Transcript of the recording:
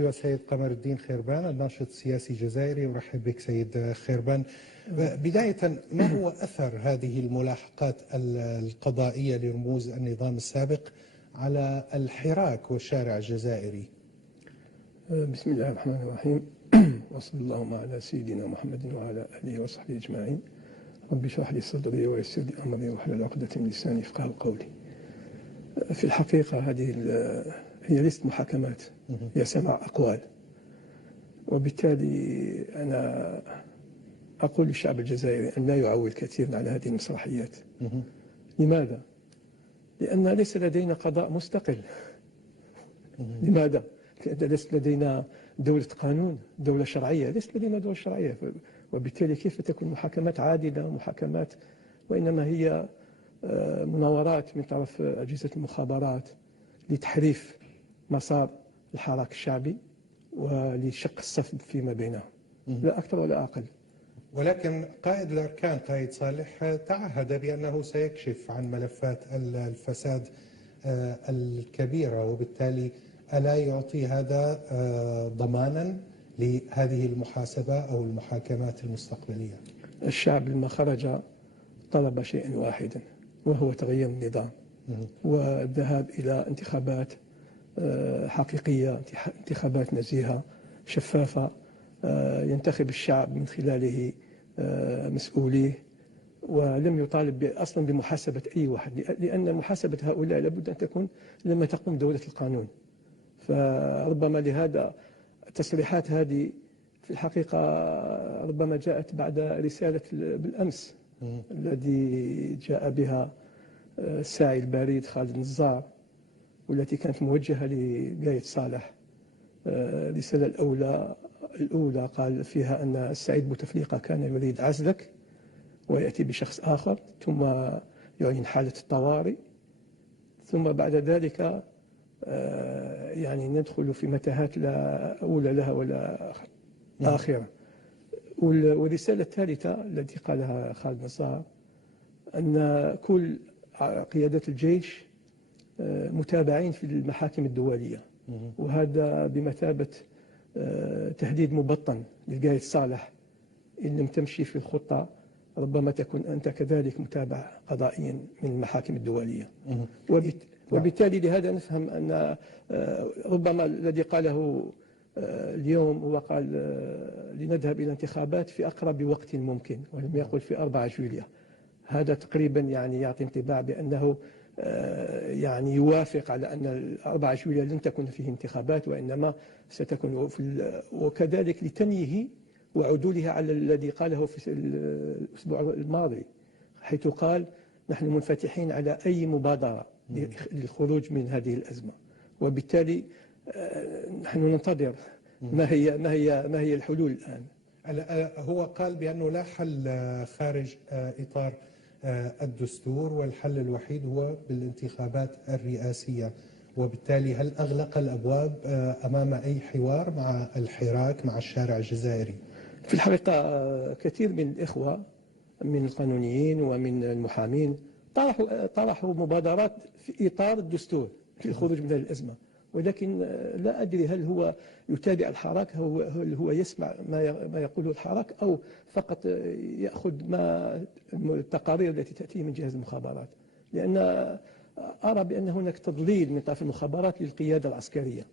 السيد قمر الدين خيربان الناشط السياسي الجزائري. أرحب بك سيد خيربان. بداية، ما هو أثر هذه الملاحقات القضائية لرموز النظام السابق على الحراك والشارع الجزائري؟ بسم الله الرحمن الرحيم. وصلى اللهم على سيدنا محمد وعلى آله وصحبه أجمعين. رب اشرح لي صدري ويسر لي أمري واحلل عقدة من لساني يفقهوا قولي. في الحقيقة هذه هي ليست محاكمات، هي سماع أقوال، وبالتالي أنا أقول للشعب الجزائري أن لا يعول كثيرا على هذه المسرحيات. لماذا؟ لأن ليس لدينا قضاء مستقل. لماذا؟ لأن ليس لدينا دولة قانون، دولة شرعية، ليس لدينا دولة شرعية، وبالتالي كيف تكون محاكمات عادلة ومحاكمات، وإنما هي مناورات من طرف أجهزة المخابرات لتحريف مسار الحراك الشعبي ولشق الصف فيما بينهم، لا أكثر ولا أقل. ولكن قائد الأركان قائد صالح تعهد بأنه سيكشف عن ملفات الفساد الكبيرة، وبالتالي ألا يعطي هذا ضمانا لهذه المحاسبة أو المحاكمات المستقبلية؟ الشعب لما خرج طلب شيئا واحدا، وهو تغيير النظام والذهاب إلى انتخابات حقيقية، انتخابات نزيهة شفافة، ينتخب الشعب من خلاله مسؤوليه، ولم يطالب أصلا بمحاسبة أي واحد، لأن محاسبة هؤلاء لابد أن تكون لما تقوم دولة القانون. فربما لهذا التصريحات هذه في الحقيقة ربما جاءت بعد رسالة بالأمس الذي جاء بها الساعي البريد خالد نزار، والتي كانت موجهة لقايد صالح. الرسالة الأولى قال فيها أن السعيد بوتفليقة كان يريد عزلك ويأتي بشخص آخر، ثم يعلن حالة الطوارئ، ثم بعد ذلك يعني ندخل في متاهات لا أولى لها ولا آخرة. والرسالة الثالثة التي قالها خالد نزار أن كل قيادات الجيش متابعين في المحاكم الدولية، وهذا بمثابة تهديد مبطن للقايد صالح. إن لم تمشي في الخطة ربما تكون أنت كذلك متابع قضائيا من المحاكم الدولية. وبالتالي لهذا نفهم أن ربما الذي قاله اليوم هو قال لنذهب إلى انتخابات في أقرب وقت ممكن، ولم يقل في 4 جويلية. هذا تقريبا يعني يعطي انطباع بأنه يعني يوافق على أن 4 جويلية لن تكون فيه انتخابات، وإنما ستكون وكذلك لتنيه وعدولها على الذي قاله في الأسبوع الماضي، حيث قال نحن منفتحين على أي مبادرة للخروج من هذه الأزمة. وبالتالي نحن ننتظر ما هي الحلول الآن. هو قال بأنه لا حل خارج إطار الدستور، والحل الوحيد هو بالانتخابات الرئاسية، وبالتالي هل أغلق الأبواب أمام أي حوار مع الحراك مع الشارع الجزائري؟ في الحقيقة كثير من الإخوة من القانونيين ومن المحامين طرحوا مبادرات في إطار الدستور في الخروج من الأزمة، ولكن لا أدري هل هو يتابع الحراك، هل هو يسمع ما يقوله الحراك، أو فقط يأخذ التقارير التي تأتي من جهاز المخابرات، لأن أرى بأن هناك تضليل من طرف المخابرات للقيادة العسكرية.